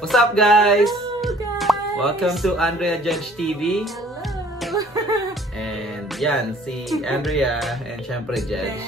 What's up, guys? Hello, guys! Welcome to Andrea Judge TV. Hello! And yan, si Andrea and syempre Judge.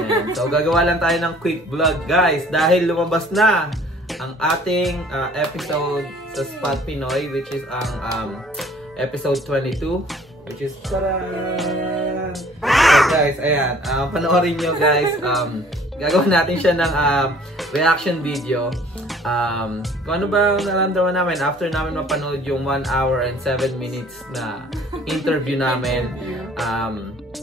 And so gagawa lang tayo ng quick vlog, guys, dahil lumabas na ang ating episode sa Spot Pinoy, which is ang episode 22, which is so guys, ayan, panoorin nyo, guys. Gagawin natin siya ng reaction video. Kung ano ba naramdaman namin after namin mapanood yung 1 hour and 7 minutes na interview namin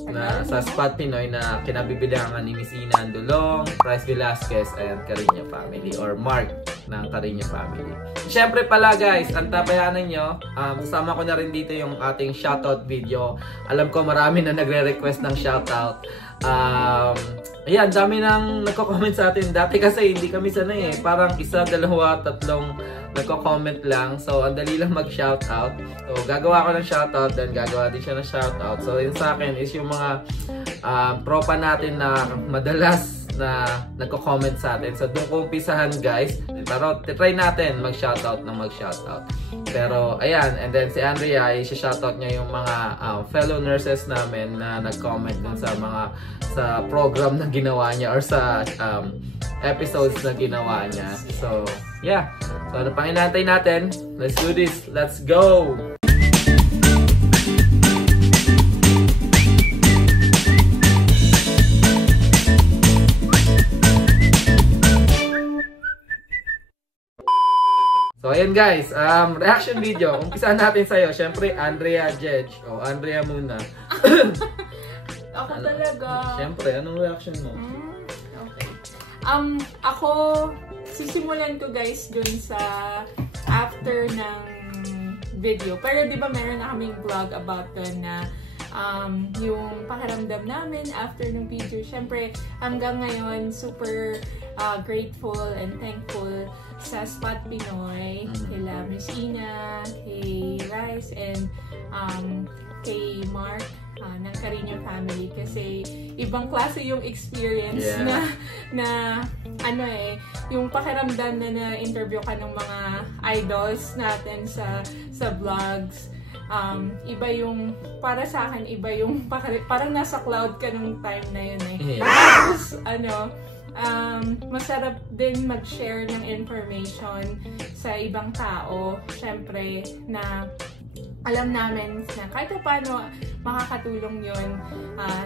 na sa Spot Pinoy na kinabibilangan ni Miss Ina Andulong, Bryce Velasquez, and Carino family, or Mark ng Carino family. Siyempre pala, guys, ang tabayanan nyo, kasama ko na rin dito yung ating shoutout video. Alam ko marami na nagre-request ng shoutout. Ayan, dami nang nagko-comment sa atin. Dati kasi hindi kami sanay eh. Parang isa, dalawa, tatlong nagko-comment lang. So, ang dali lang mag-shoutout. So, gagawa ko ng shoutout, then gagawa din siya ng shoutout. So, yun sa akin is yung mga tropa natin na madalas na nagko-comment sa atin. So, doon ko umpisahan, guys. Pero, try natin mag-shoutout ng mag-shoutout. Pero, ayan. And then, si Andrea, i-shoutout niya yung mga fellow nurses namin na nag-comment dun sa mga sa program na ginawa niya or sa episodes na ginawa niya. So, yeah. So, ano pang inaantay natin? Let's do this. Let's go! So, ayan, guys, reaction video. Umpisahan natin sa'yo. Siyempre, Andrea Judge. O, Andrea muna. Ako talaga. Siyempre, anong reaction mo? Okay. Ako, sisimulan ko, guys, dun sa after ng video. Pero di ba meron na kaming vlog about dun na yung pakiramdam namin after ng video. Siyempre, hanggang ngayon, super grateful and thankful sa Spot Pinoy, kila Miss Ina, kay Rice, and kay Mark ng Carino family, kasi ibang klase yung experience na ano eh, yung pakiramdam na na-interview ka ng mga idols natin sa vlogs. Iba yung, para sa akin, iba yung parang nasa cloud ka nung time na yun eh. Tapos, masarap din mag-share ng information sa ibang tao. Siyempre, na alam namin na kahit paano makakatulong yun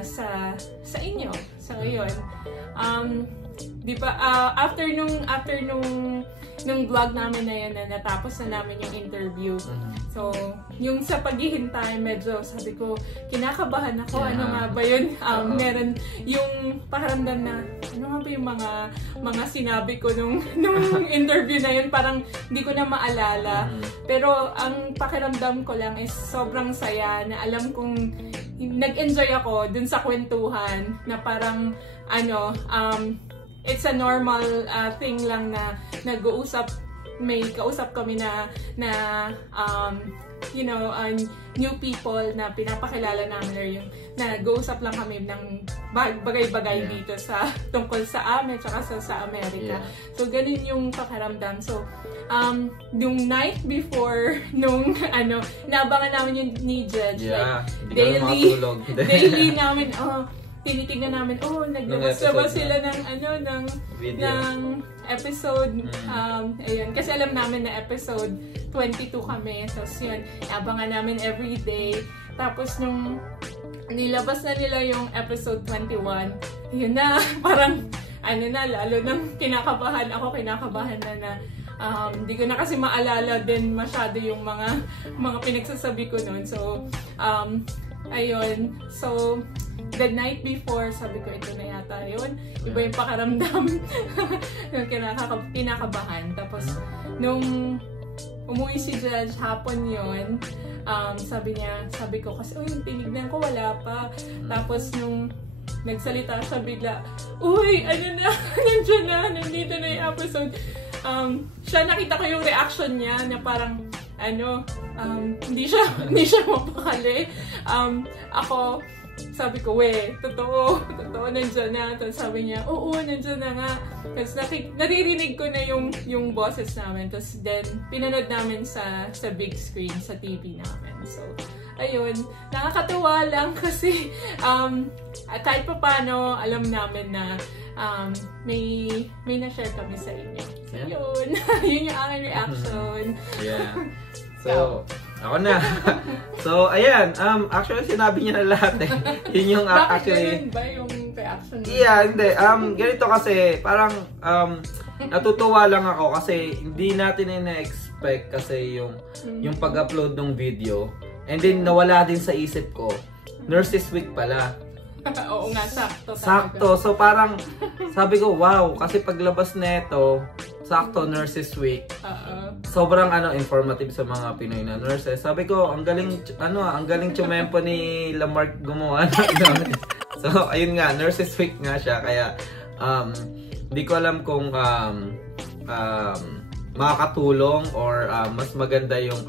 sa inyo. So, yun. Di ba, after nung vlog namin na yun, na natapos na namin yung interview. So, yung sa paghihintay, medyo sabi ko, kinakabahan ako. Ano nga ba yun? Meron yung pakiramdam na, ano nga ba yung mga sinabi ko nung interview na yun, parang hindi ko na maalala. Pero ang pakiramdam ko lang is sobrang saya na alam kong nag-enjoy ako dun sa kwentuhan na parang, it's a normal thing lang na nag-uusap, may kausap kami na new people na pinapakilala namin, or yung nag-uusap lang kami ng bagay-bagay dito sa tungkol sa amin tsaka sa Amerika. So ganun yung pakiramdam. So yung night before nung naabangan namin yung ni Judge, like daily namin tinitignan namin, naglabas na ba sila ng episode. Ayun, kasi alam namin na episode 22 kami. So, yun, abangan namin everyday. Tapos, nung nilabas na nila yung episode 21, yun na, parang, lalo nang kinakabahan ako, kinakabahan na hindi ko na kasi maalala din masyado yung mga pinagsasabi ko noon. So, ayun. So, the night before, sabi ko, ito na yata yun. Iba yung pakaramdam. Yung kinakabahan. Tapos, nung umuwi si Judge, hapon yun, sabi ko kasi, tinignan ko, wala pa. Tapos, nung nagsalita siya bigla, nandiyan na, nandito na yung episode. Siya, nakita ko yung reaction niya na parang, hindi siya mapakali. Ako, sabi ko, totoo nandiyan na. Tapos sabi niya, oo, nandiyan na nga. Tapos naririnig ko na yung boses namin. Tapos then, pinanood namin sa big screen, sa TV namin. So, ayun, nakakatuwa lang kasi kahit pa paano, alam namin na may na-share kami sa inyo. So, yun. Yun yung aking reaction. Yeah. So, ako na. So, ayan. Actually, sinabi niya na lahat eh. Yun yung actually... Bakit ba yung reaction? Yeah, hindi. Ganito kasi, parang natutuwa lang ako kasi hindi natin na-expect kasi yung pag-upload ng video. And then, nawala din sa isip ko, Nurses Week pala. Oo nga, sakto. Sakto. So, parang sabi ko, wow. Kasi paglabas na ito, sakto, Nurses Week. Sobrang informative sa mga Pinoy na nurses. Sabi ko, ang galing tsumempo ni Lamarck gumawa. So, ayun nga, Nurses Week nga siya. Kaya, hindi ko alam kung makakatulong or mas maganda yung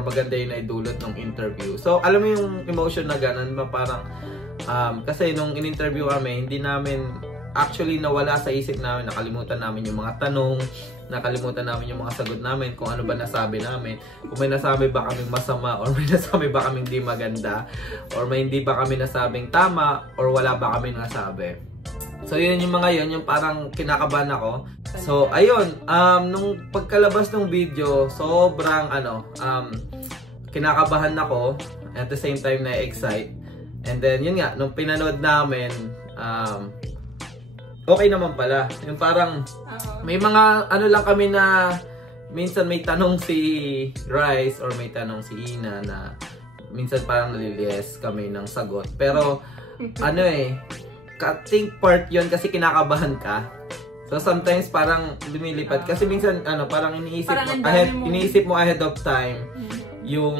maganda yung naidulot ng interview. So, alam mo yung emotion na ganun, parang kasi nung in-interview kami, hindi namin actually nawala sa isip namin, nakalimutan namin yung mga tanong, nakalimutan namin yung mga sagot namin, kung ano ba nasabi namin, kung may nasabi ba kaming masama or may nasabi ba kaming di maganda or may hindi ba kami nasabing tama or wala ba kami nasabi. So yun yung mga yun, yung parang kinakabahan ako. So ayun, nung pagkalabas ng video, sobrang kinakabahan ako, at the same time na-excite. And then yun nga, nung pinanood namin, okay naman pala. Yung parang may mga lang kami na minsan may tanong si Rice or may tanong si Ina na minsan parang nalilies kami ng sagot. Pero cutting part yon kasi kinakabahan ka. So sometimes parang lumilipad kasi minsan parang iniisip mo ahead of time yung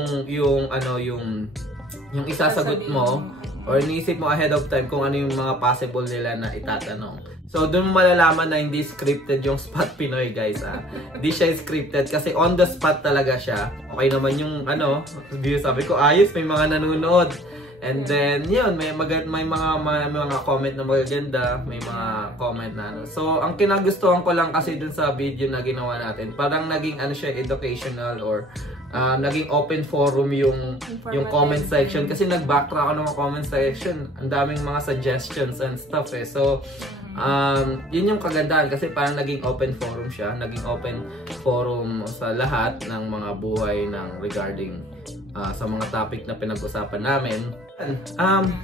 isasagot mo or iniisip mo ahead of time kung ano yung mga possible nila na itatanong. So doon mo malalaman na hindi scripted yung Spot Pinoy, guys. Hindi siya scripted kasi on the spot talaga siya. Okay naman yung sabi ko ayos, may mga nanonood. And then yun, may mga comment na magaganda, may mga comment na So ang kinagustuhan ko lang kasi dun sa video na ginawa natin, parang naging siya educational or naging open forum yung comment section kasi nag-backtrack ako ng comment section. Ang daming mga suggestions and stuff eh. So yun yung kagandahan kasi parang naging open forum siya, naging open forum sa lahat ng mga buhay regarding sa mga topic na pinag-usapan namin.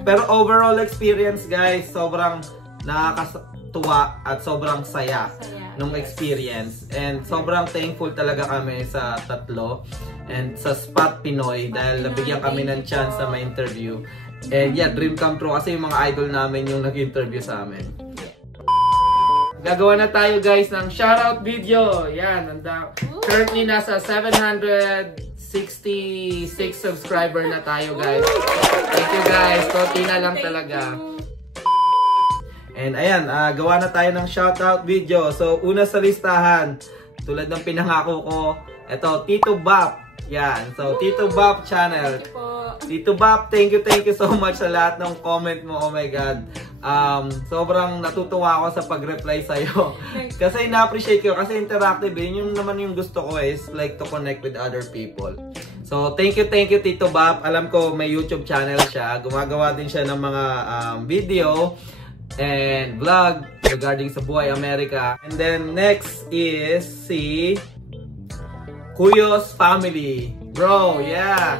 Pero overall experience, guys, sobrang nakakatuwa at sobrang saya nung experience. And sobrang thankful talaga kami sa tatlo and sa Spot Pinoy dahil nabigyan kami ng chance na ma-interview. And yeah, dream come true kasi yung mga idol namin yung nag-interview sa amin. Gagawa na tayo, guys, ng shoutout video. Yan, currently nasa 766 subscriber na tayo, guys. Thank you, guys. Konti na lang talaga. And ayan, gawa na tayo ng shoutout video. So, una sa listahan, tulad ng pinangako ko, ito, Tito Bap. Yan. So, Tito Bap channel. Tito Bap, thank you so much sa lahat ng comment mo. Oh my God. Sobrang natutuwa ako sa pag-reply sa'yo. Kasi na-appreciate ko. Kasi interactive. Yun naman yung gusto ko is like to connect with other people. So, thank you Tito Bap. Alam ko may YouTube channel siya. Gumagawa din siya ng mga video and vlog regarding sa Buhay Amerika. And then next is si Kuyos Family. Bro, yeah.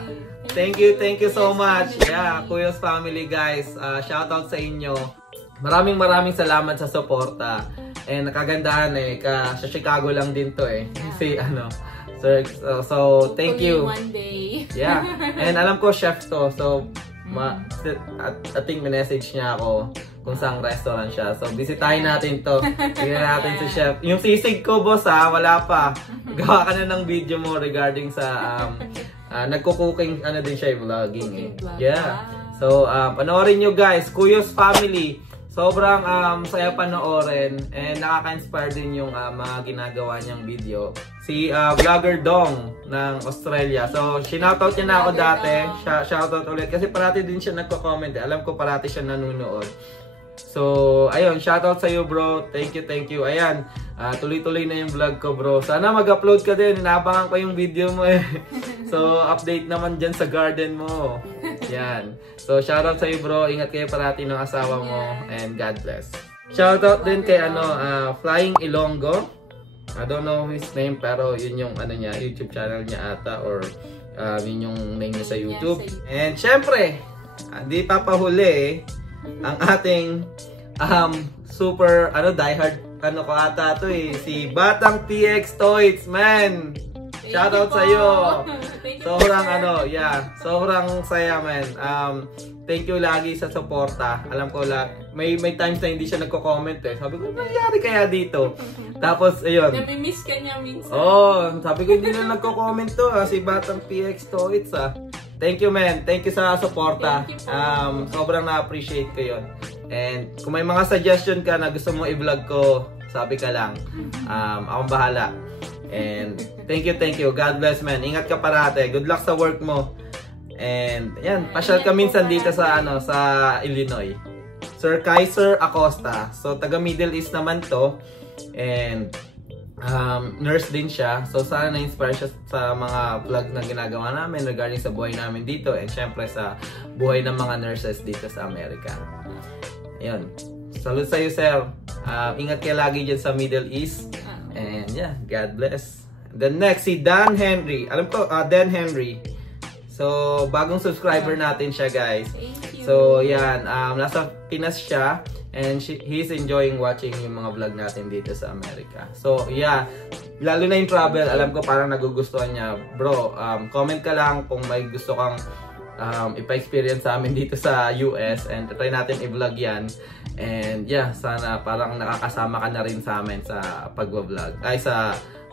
Thank you so much. Yeah, Kuyos Family, guys. Shout out sa inyo. Maraming salamat sa suporta. And nakagandahan sa Chicago lang din to Si So thank you. One day. Yeah. And alam ko chef to. So I think message niya ako kung saang restaurant siya. So bisitahin natin to. Tingnan natin si chef. Yung sisig ko, boss, wala pa. Gawa ka na ng video mo regarding sa nagko-cooking din siya, vlogging. Yeah. So panoorin nyo, guys, Kuyos Family. sobrang saya panoorin and nakaka-inspire din yung mga ginagawa niyang video. Si Vlogger Dong ng Australia. So, sinoutout niya na ako dati. Shoutout ulit kasi parati din siya nagko-comment. Alam ko parati siya nanonood. So, ayun, shoutout sa iyo, bro. Thank you. Ayan, tuloy-tuloy na yung vlog ko, bro. Sana mag-upload ka din. Inaabangan ko yung video mo eh. So, update naman dyan sa garden mo. Yan. So, shoutout sa iyo, bro. Ingat kayo parati ng asawa mo. And God bless. Shoutout din kay Flying Ilonggo. I don't know his name, pero yun yung niya, YouTube channel niya ata, or yun yung name niya sa YouTube. And syempre, hindi papahuli ang ating super diehard ko ata to si Batang PX Toys, man. Shoutout sa iyo. Sobrang sobrang saya, man. Thank you lagi sa suporta. Alam ko may times na hindi siya nagko-comment eh. Sabi ko, nangyari kaya dito? Tapos ayun. Nami-miss ka niya minsan. Sabi ko hindi na nagko-comment to si Batang PX Toys Thank you, man. Thank you sa suporta. Sobrang na-appreciate ko yun. And kung may mga suggestion ka na gusto mo i-vlog ko, sabi ka lang. Akong bahala. And thank you. God bless, man. Ingat ka parate. Good luck sa work mo. And yan, pasyal ka minsan dito sa Illinois. Sir Kaiser Acosta. So taga Middle East naman to. And nurse din siya. So sana na-inspire siya sa mga vlog na ginagawa namin regarding sa buhay namin dito and syempre sa buhay ng mga nurses dito sa Amerika. Ayun. Salute sa iyo, sir. Ingat kayo lagi dyan sa Middle East. And yeah, God bless. The next, si Dan Henry. Alam ko, Dan Henry. So, bagong subscriber natin siya, guys. Thank you. So, yan. Nasa Pinas siya. And he's enjoying watching yung mga vlog natin dito sa Amerika. So, yeah. Lalo na yung travel, alam ko parang nagugustuhan niya. Bro, comment ka lang kung may gusto kang ipa-experience sa amin dito sa US. And try natin i-vlog yan. And yeah, sana parang nakakasama ka na rin sa amin sa pag-vlog.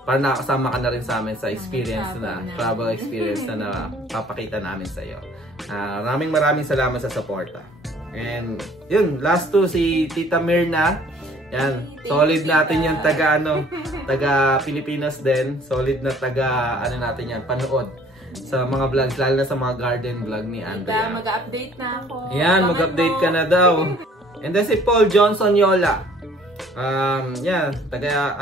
Parang nakakasama ka na rin sa amin sa experience travel experience na papakita namin sa iyo. Maraming salamat sa suporta. And yun, last two, si Tita Mirna. Yan, solid natin yung taga Pilipinas din. Solid na natin yan, panood sa mga vlogs, lalo na sa mga garden vlog ni Andrea. Mag-update na ako. Yan, mag-update ka na daw. And then si Paul Johnson Yola. Yeah, taga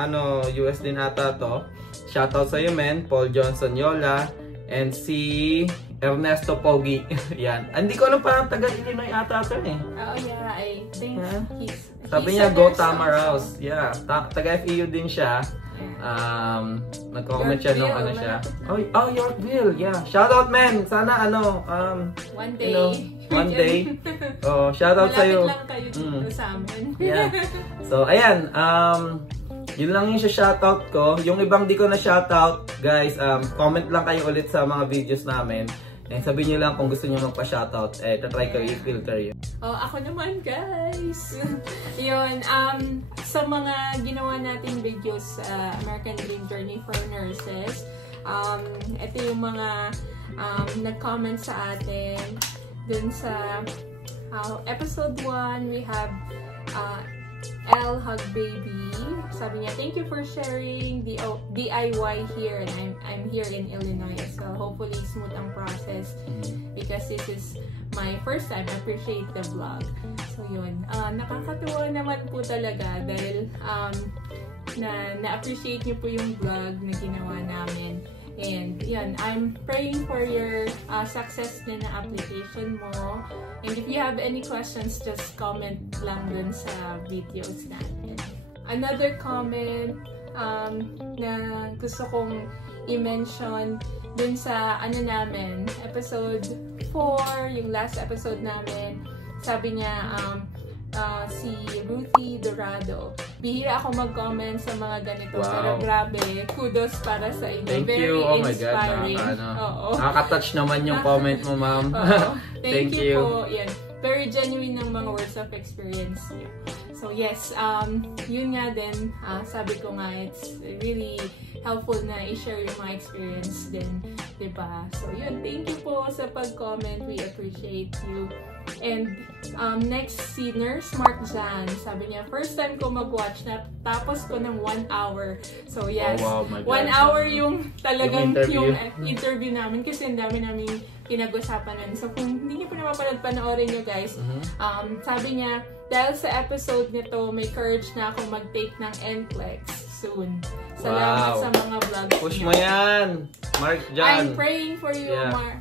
US din ata to. Shoutout sa iyo, men, Paul Johnson Yola. And si Ernesto Pogi. Yan. Hindi ko alam, parang taga Illinois ata ito eh. Oh yeah, I think he's sabi niya, go Tamaraos. Yeah, taga FEU din siya. Nag-comment siya nung siya. Oh, Yorkville. Yeah. Shoutout, men. Sana one day. One day. Oh, shoutout sa iyo. Malapit lang kayo dito sa amin. Yeah. So, ayan. Yun lang yung shoutout ko. Yung ibang di ko na shoutout, guys, comment lang kayo ulit sa mga videos namin. And sabihin nyo lang kung gusto nyo magpa-shoutout. Try ko i-filter yun. Ako naman, guys. Yun, sa mga ginawa nating videos sa American Dream Journey for Nurses, ito yung mga nag-comment sa atin. Dun sa episode 1, we have L Hug Baby. Sabi niya, thank you for sharing the DIY here, and I'm here in Illinois, so hopefully smooth ang process because this is my first time. I appreciate the vlog. So yun, nakakatuwa naman po talaga dahil na-appreciate niyo po yung vlog na ginawa namin. And yan, I'm praying for your success na application mo. And if you have any questions, just comment lang dun sa videos natin. Another comment na gusto kong i-mention dun sa namin, episode 4, yung last episode namin, sabi niya, si Ruthie Dorado. Bihira ako mag-comment sa mga ganito. Wow. Pero grabe, kudos para sa inyo. Thank Very you. Oh my inspiring. God. Nakaka-touch naman yung comment mo, ma'am. Thank you po. Yan. Very genuine ng mga words of experience niyo. So yes, yun nga din, sabi ko nga, it's really helpful na i-share yung mga experience din, diba? So yun, thank you po sa pag-comment. We appreciate you. And next si Nurse Mark Jan. Sabi niya, first time ko mag-watch na tapos ko ng 1 hour. So yes, oh, wow, 1 hour yung talagang yung interview namin kasi ang dami namin pinag-usapan nun. So kung hindi niyo pa napapanood, panoorin niyo guys. Sabi niya, dahil sa episode nito, may courage na ako mag-take ng NCLEX soon. Salamat sa mga vlogs. Push mo yan, Mark Jan. I'm praying for you,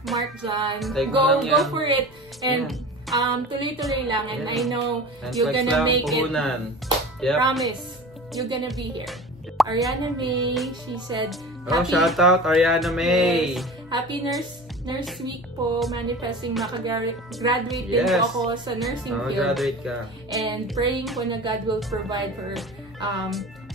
Mark Jan. Go for it. And tuloy-tuloy lang. And I know you're gonna make it. Yep. Promise, you're gonna be here. Ariana May, she said, shout out Ariana May. Yes, happy Nurse Week po, manifesting makagraduate din po ako sa nursing field. Graduate ka. And praying po na God will provide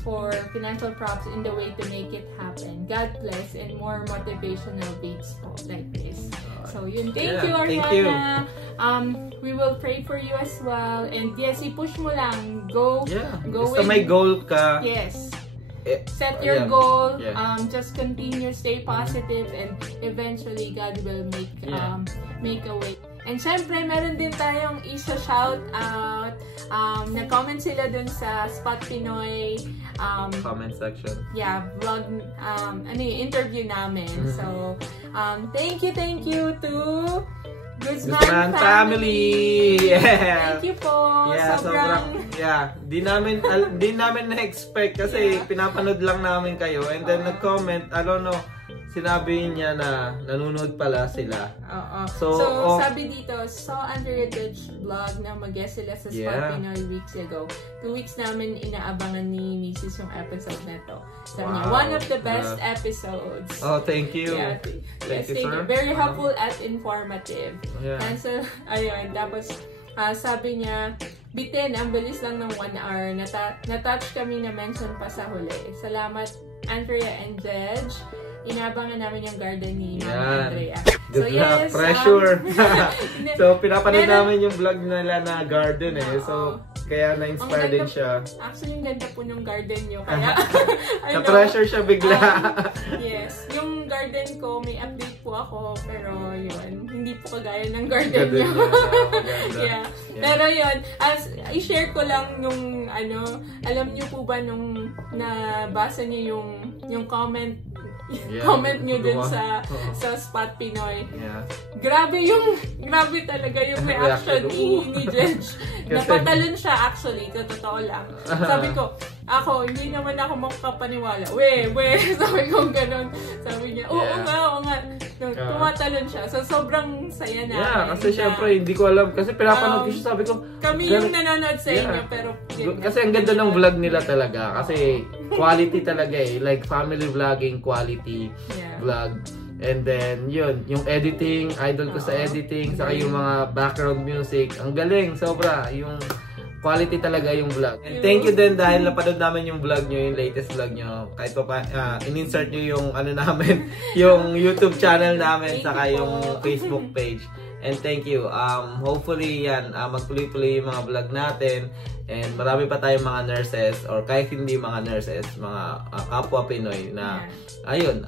for financial props in the way to make it happen. God bless and more motivational beats po like this. So yun, thank you Ariana. We will pray for you as well. And yes, i-push mo lang. Go. Basta may goal ka. Yes. Set your goal. Just continue, stay positive, and eventually God will make a way. And syempre, meron din tayong isa-shout out. Nag-comment sila dun sa Spot Pinoy comment section. Yeah, vlog, interview namin. So, thank you to Guzman family. Yeah. Thank you po. Yeah, sobrang di namin na-expect kasi pinapanood lang namin kayo, and then nag-comment, I don't know, sinabi niya na nanonood pala sila. So sabi dito, saw Andrea Dutch vlog na mag-guest sila sa Spot Pinoy weeks ago. 2 weeks namin inaabangan ni Mrs. yung episode na to. Sabi niya, one of the best episodes. Oh, thank you. Yeah, thank you, sir. Very helpful at informative. Yeah. And so, ayun, tapos sabi niya, bitin, ang bilis lang ng 1 hour. Na-touch kami na mention pa sa huli. Salamat, Andrea and Jedge. Inabangan namin yung garden ni Mama Andrea. So yes, pressure. So pinapanood namin yung vlog nila na garden So kaya na-inspire din siya. Actually, yung ganda po ng garden nyo. Kaya, na-pressure siya bigla. Yes. Yung garden ko, may update po ako. Pero yun, hindi po kagaya ng garden nyo. Pero yun, i-share ko lang yung alam nyo po ba nung nabasa nyo yung comment comment nyo dun sa Spot Pinoy. Grabe talaga yung reaction ni Jedge. Napatalon siya actually, totoo lang. Sabi ko, hindi naman ako makapaniwala. Sabi ko ganun. Sabi niya, oo nga. Tumatalon siya. So, sobrang saya na. Yeah, kasi syempre, hindi ko alam. Kasi pinapanood ko siya, sabi ko, kami yung nanonood sa inyo, pero kasi ang ganda ng vlog nila talaga. Kasi quality talaga like family vlogging quality vlog. And then, yun, yung editing, idol ko sa editing, saka yung mga background music, ang galing, sobra, yung quality talaga yung vlog. And thank you din dahil napanood namin yung vlog nyo, yung latest vlog nyo. Kahit pa in-insert nyo yung namin, yung YouTube channel namin, saka yung Facebook page. And thank you. Hopefully yan, magtuloy-tuloy yung mga vlog natin. And marami pa tayong mga nurses, or kahit hindi mga nurses, mga kapwa Pinoy na, ayun,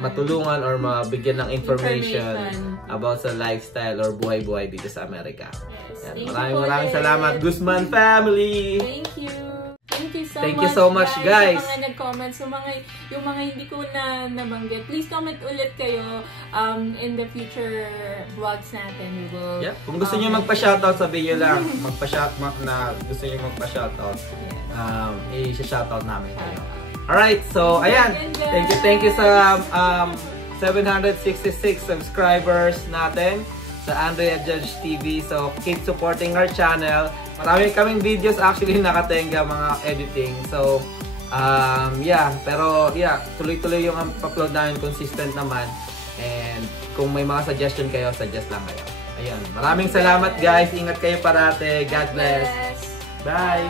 matulungan or mabigyan ng information about sa lifestyle or buhay-buhay dito sa Amerika. Yes. Maraming salamat, Guzman family! Thank you! Thank you so much, guys. Sa mga nag-comment, yung mga hindi ko na nabanggit, please comment ulit kayo in the future vlogs natin. We will, kung gusto niyo magpa-shoutout sa video lang, gusto niyo magpa-shoutout, i-shoutout namin kayo. Alright, so ayan, thank you sa 766 subscribers natin sa Andrea Judge TV. So keep supporting our channel. Marami kaming videos actually nakatenga, mga editing. So tuloy-tuloy yung upload namin, consistent naman. And kung may mga suggestion kayo, suggest lang kayo. Ayan, maraming salamat guys. Ingat kayo parate. God bless. Bye.